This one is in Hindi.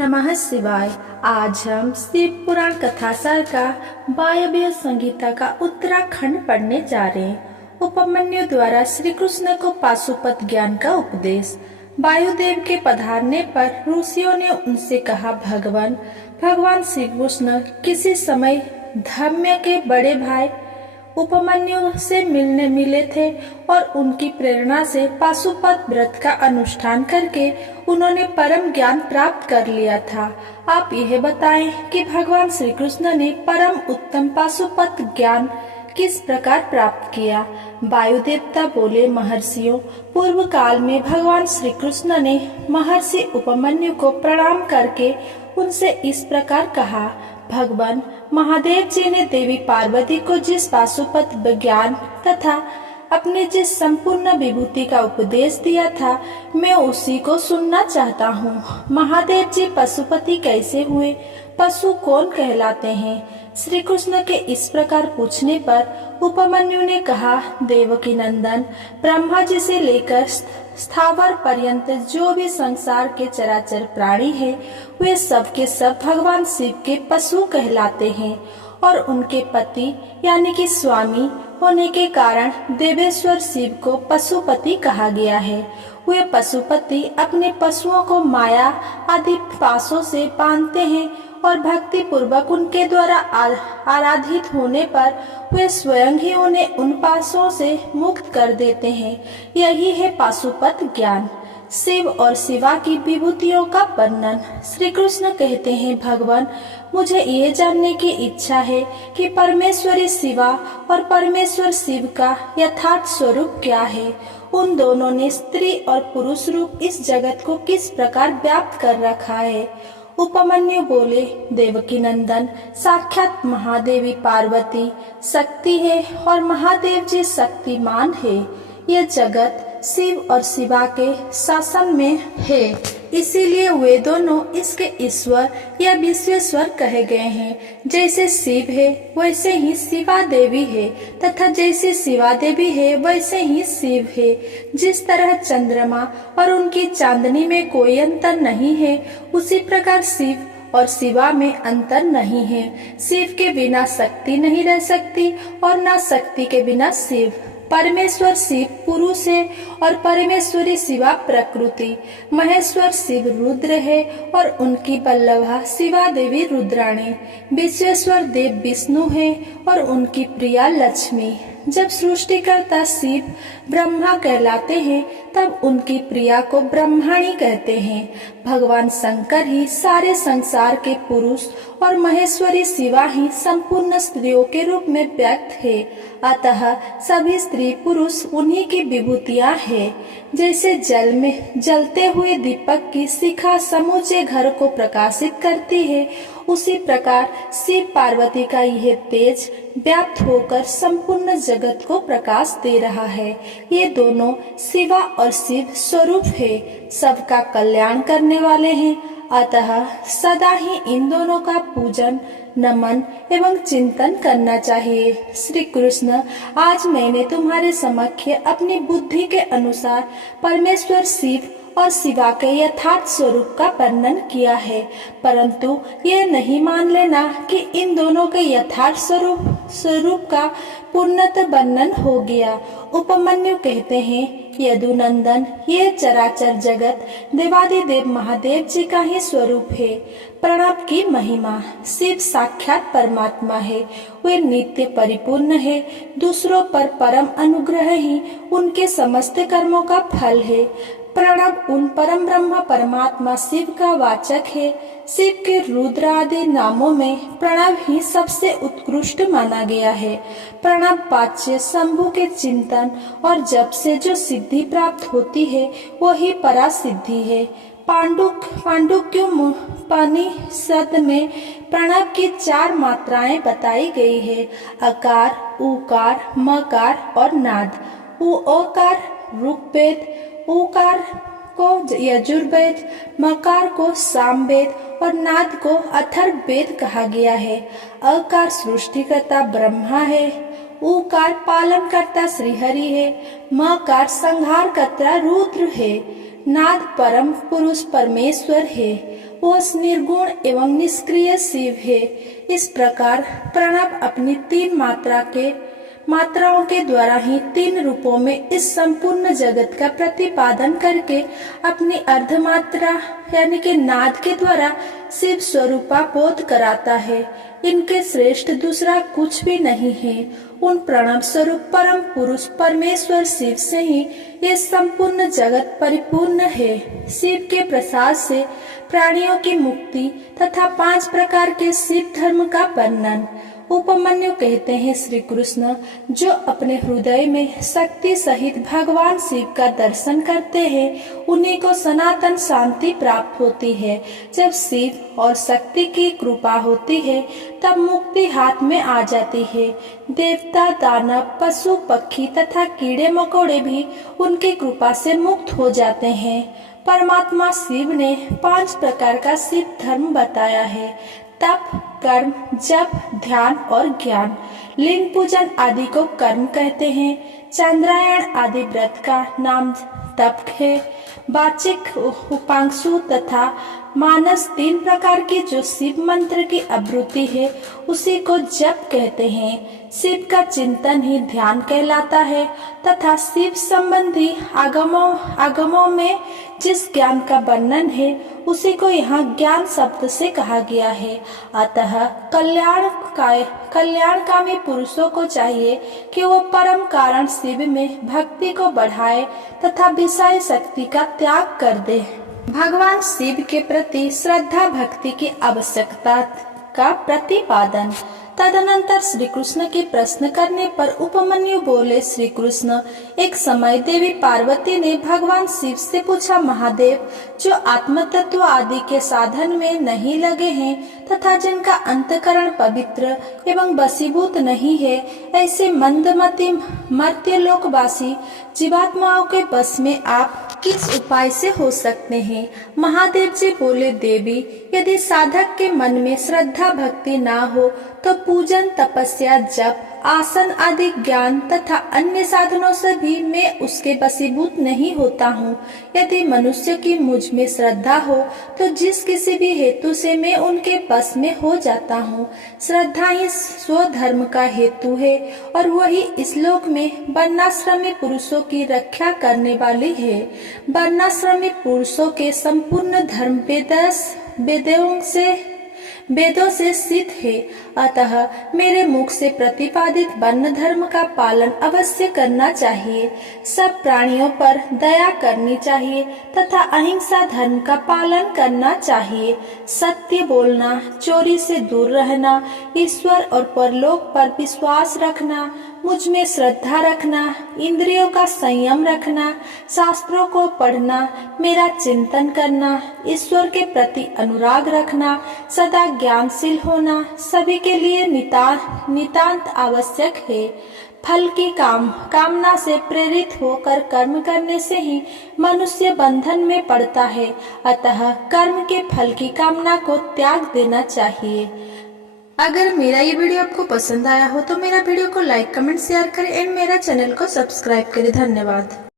नमः शिवाय। आज हम शिव पुराण कथासार का वायव्य संहिता का उत्तराखंड पढ़ने जा रहे हैं। उपमन्यु द्वारा श्री कृष्ण को पाशुपत ज्ञान का उपदेश। वायुदेव के पधारने पर ऋषियों ने उनसे कहा, भगवान श्री कृष्ण किसी समय धम्य के बड़े भाई उपमन्यु से मिलने मिले थे और उनकी प्रेरणा से पाशुपत व्रत का अनुष्ठान करके उन्होंने परम ज्ञान प्राप्त कर लिया था। आप यह बताएं कि भगवान श्री कृष्ण ने परम उत्तम पाशुपत ज्ञान किस प्रकार प्राप्त किया। वायु देवता बोले, महर्षियों, पूर्व काल में भगवान श्री कृष्ण ने महर्षि उपमन्यु को प्रणाम करके उनसे इस प्रकार कहा, भगवान महादेव जी ने देवी पार्वती को जिस पाशुपत ज्ञान तथा अपने जिस संपूर्ण विभूति का उपदेश दिया था, मैं उसी को सुनना चाहता हूँ। महादेव जी पशुपति कैसे हुए? पशु कौन कहलाते हैं? श्री कृष्ण के इस प्रकार पूछने पर उपमन्यु ने कहा, देवकी नंदन, ब्रह्मा जी से लेकर स्थावर पर्यंत जो भी संसार के चराचर प्राणी हैं, वे सब के सब भगवान शिव के पशु कहलाते हैं और उनके पति यानी कि स्वामी होने के कारण देवेश्वर शिव को पशुपति कहा गया है। वे पशुपति अपने पशुओं को माया आदि पाशों से बांधते हैं और भक्ति पूर्वक उनके द्वारा आराधित होने पर वे स्वयं ही उन्हें उन पाशों से मुक्त कर देते हैं। यही है पाशुपत ज्ञान। शिव और शिवा की विभूतियों का वर्णन। श्री कृष्ण कहते हैं, भगवान, मुझे ये जानने की इच्छा है कि परमेश्वरी शिवा और परमेश्वर शिव का यथार्थ स्वरूप क्या है। उन दोनों ने स्त्री और पुरुष रूप इस जगत को किस प्रकार व्याप्त कर रखा है। उपमन्यु बोले, देवकी नंदन, साक्षात महादेवी पार्वती शक्ति है और महादेव जी शक्तिमान है। यह जगत शिव और शिवा के शासन में है, इसीलिए वे दोनों इसके ईश्वर या विश्वेश्वर कहे गए हैं। जैसे शिव है वैसे ही शिवा देवी है तथा जैसे शिवा देवी है वैसे ही शिव है। जिस तरह चंद्रमा और उनकी चांदनी में कोई अंतर नहीं है, उसी प्रकार शिव और शिवा में अंतर नहीं है। शिव के बिना शक्ति नहीं रह सकती और न शक्ति के बिना शिव। परमेश्वर शिव पुरुष है और परमेश्वरी शिवा प्रकृति। महेश्वर शिव रुद्र है और उनकी वल्लभा शिवा देवी रुद्राणी। विश्वेश्वर देव विष्णु है और उनकी प्रिया लक्ष्मी। जब सृष्टिकर्ता शिव ब्रह्मा कहलाते हैं, तब उनकी प्रिया को ब्रह्माणी कहते हैं। भगवान शंकर ही सारे संसार के पुरुष और महेश्वरी शिवा ही संपूर्ण स्त्रियों के रूप में व्यक्त है। अतः सभी स्त्री पुरुष उन्हीं की विभूतियां हैं। जैसे जल में जलते हुए दीपक की शिखा समूचे घर को प्रकाशित करती है, उसी प्रकार शिव पार्वती का यह तेज व्याप्त होकर संपूर्ण जगत को प्रकाश दे रहा है। ये दोनों शिवा और शिव स्वरूप है, सबका कल्याण करने वाले हैं। अतः सदा ही इन दोनों का पूजन, नमन एवं चिंतन करना चाहिए। श्री कृष्ण, आज मैंने तुम्हारे समक्ष अपनी बुद्धि के अनुसार परमेश्वर शिव और शिवा के यथार्थ स्वरूप का वर्णन किया है, परंतु ये नहीं मान लेना कि इन दोनों के यथार्थ स्वरूप का पूर्णतः वर्णन हो गया। उपमन्यु कहते हैं, यदुनंदन, ये चराचर जगत देवादिदेव महादेव जी का ही स्वरूप है। प्रणव की महिमा। शिव साक्षात परमात्मा है, वे नित्य परिपूर्ण है। दूसरों पर परम अनुग्रह ही उनके समस्त कर्मों का फल है। प्रणव उन परम ब्रह्म परमात्मा शिव का वाचक है। शिव के रुद्र आदि नामों में प्रणव ही सबसे उत्कृष्ट माना गया है। प्रणव वाच्य शंभु के चिंतन और जप से जो सिद्धि प्राप्त होती है, वही परा सिद्धि है। पांडुक्य उपनिषद में प्रणव की 4 मात्राएं बताई गई है, अकार, उकार, मकार और नाद। ओकार ऋग्वेद, उकार को यजुर्वेद, मकार को सामवेद और नाद को अथर्ववेद कहा गया है। अकार सृष्टिकर्ता ब्रह्मा है, उकार पालन करता श्रीहरि है, मकार संहार करता रुद्र है, नाद परम पुरुष परमेश्वर है, वो निर्गुण एवं निष्क्रिय शिव है। इस प्रकार प्रणव अपनी तीन मात्राओं के द्वारा ही तीन रूपों में इस संपूर्ण जगत का प्रतिपादन करके अपनी अर्धमात्रा यानी कि नाद के द्वारा शिव स्वरूपा बोध कराता है। इनके श्रेष्ठ दूसरा कुछ भी नहीं है। उन प्रणव स्वरूप परम पुरुष परमेश्वर शिव से ही ये संपूर्ण जगत परिपूर्ण है। शिव के प्रसाद से प्राणियों की मुक्ति तथा 5 प्रकार के शिव धर्म का वर्णन। उपमन्यु कहते हैं, श्री कृष्ण जो अपने हृदय में शक्ति सहित भगवान शिव का दर्शन करते हैं उन्हीं को सनातन शांति प्राप्त होती है। जब शिव और शक्ति की कृपा होती है तब मुक्ति हाथ में आ जाती है। देवता, दानव, पशु, पक्षी तथा कीड़े मकोड़े भी उनकी कृपा से मुक्त हो जाते हैं। परमात्मा शिव ने 5 प्रकार का शिव धर्म बताया है: तप, कर्म, जप, ध्यान और ज्ञान। लिंग पूजन आदि को कर्म कहते हैं। चंद्रायण आदि व्रत का नाम तप है। वाचिक, उपांशु तथा मानस 3 प्रकार की जो शिव मंत्र की आवृत्ति है उसी को जप कहते हैं। शिव का चिंतन ही ध्यान कहलाता है तथा शिव संबंधी आगमों में जिस ज्ञान का वर्णन है उसी को यहाँ ज्ञान शब्द से कहा गया है। अतः कल्याणकामी पुरुषों को चाहिए कि वो परम कारण शिव में भक्ति को बढ़ाए तथा विषय शक्ति का त्याग कर दे। भगवान शिव के प्रति श्रद्धा भक्ति की आवश्यकता का प्रतिपादन। तदनंतर श्री कृष्ण के प्रश्न करने पर उपमन्यु बोले, श्री कृष्ण एक समय देवी पार्वती ने भगवान शिव से पूछा, महादेव जो आत्म तत्व आदि के साधन में नहीं लगे हैं तथा जिनका अंतकरण पवित्र एवं वशीभूत नहीं है, ऐसे मंदमती मर्त्यलोकवासी जीवात्माओं के बस में आप किस उपाय से हो सकते हैं? महादेव जी बोले, देवी यदि साधक के मन में श्रद्धा भक्ति ना हो तो पूजन, तपस्या, जप, आसन आदि ज्ञान तथा अन्य साधनों से भी मैं उसके वशीभूत नहीं होता हूँ। यदि मनुष्य की मुझ में श्रद्धा हो तो जिस किसी भी हेतु से मैं उनके बस में हो जाता हूँ। श्रद्धा ही स्वधर्म का हेतु है और वही इस लोक में वर्णाश्रमी पुरुषों की रक्षा करने वाली है। वर्णाश्रमी पुरुषों के संपूर्ण धर्म वेदों से सिद्ध है। अतः मेरे मुख से प्रतिपादित वर्ण धर्म का पालन अवश्य करना चाहिए। सब प्राणियों पर दया करनी चाहिए तथा अहिंसा धर्म का पालन करना चाहिए। सत्य बोलना, चोरी से दूर रहना, ईश्वर और परलोक पर विश्वास रखना, मुझ में श्रद्धा रखना, इंद्रियों का संयम रखना, शास्त्रों को पढ़ना, मेरा चिंतन करना, ईश्वर के प्रति अनुराग रखना, सदा ज्ञानशील होना सभी के लिए नितांत आवश्यक है। फल की कामना से प्रेरित होकर कर्म करने से ही मनुष्य बंधन में पड़ता है। अतः कर्म के फल की कामना को त्याग देना चाहिए। अगर मेरा ये वीडियो आपको पसंद आया हो तो मेरा वीडियो को लाइक, कमेंट, शेयर करें एंड मेरा चैनल को सब्सक्राइब करें। धन्यवाद।